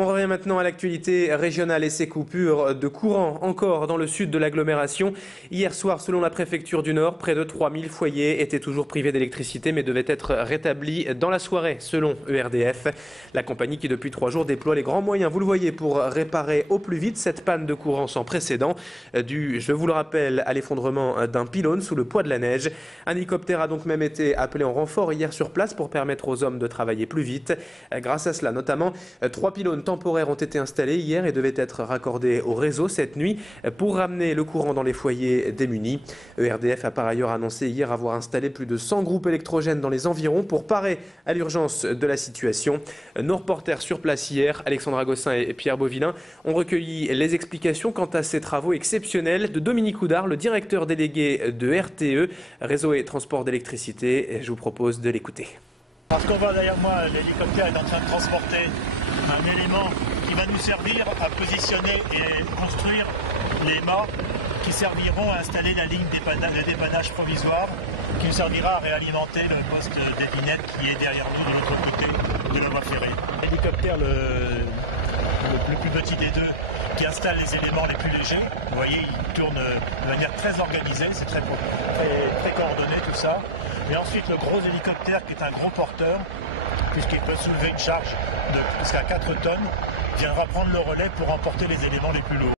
On revient maintenant à l'actualité régionale et ses coupures de courant encore dans le sud de l'agglomération. Hier soir, selon la préfecture du Nord, près de 3000 foyers étaient toujours privés d'électricité mais devaient être rétablis dans la soirée, selon ERDF. La compagnie qui depuis 3 jours déploie les grands moyens, vous le voyez, pour réparer au plus vite cette panne de courant sans précédent, due, je vous le rappelle, à l'effondrement d'un pylône sous le poids de la neige. Un hélicoptère a donc même été appelé en renfort hier sur place pour permettre aux hommes de travailler plus vite. Grâce à cela, notamment, 3 pylônes temporaires ont été installés hier et devaient être raccordés au réseau cette nuit pour ramener le courant dans les foyers démunis. ERDF a par ailleurs annoncé hier avoir installé plus de 100 groupes électrogènes dans les environs pour parer à l'urgence de la situation. Nos reporters sur place hier, Alexandra Gossin et Pierre Beauvillain, ont recueilli les explications quant à ces travaux exceptionnels de Dominique Houdard, le directeur délégué de RTE, Réseau et Transport d'électricité. Je vous propose de l'écouter. Parce qu'on voit derrière moi, l'hélicoptère est en train de transporter un élément qui va nous servir à positionner et construire les mâts qui serviront à installer la ligne de dépannage provisoire, qui nous servira à réalimenter le poste d'épinette qui est derrière nous de l'autre côté de la voie ferrée. L'hélicoptère le plus petit des deux qui installe les éléments les plus légers. Vous voyez, il tourne de manière très organisée, c'est très coordonné tout ça. Et ensuite le gros hélicoptère qui est un gros porteur, puisqu'il peut soulever une charge de jusqu'à 4 tonnes, viendra prendre le relais pour emporter les éléments les plus lourds.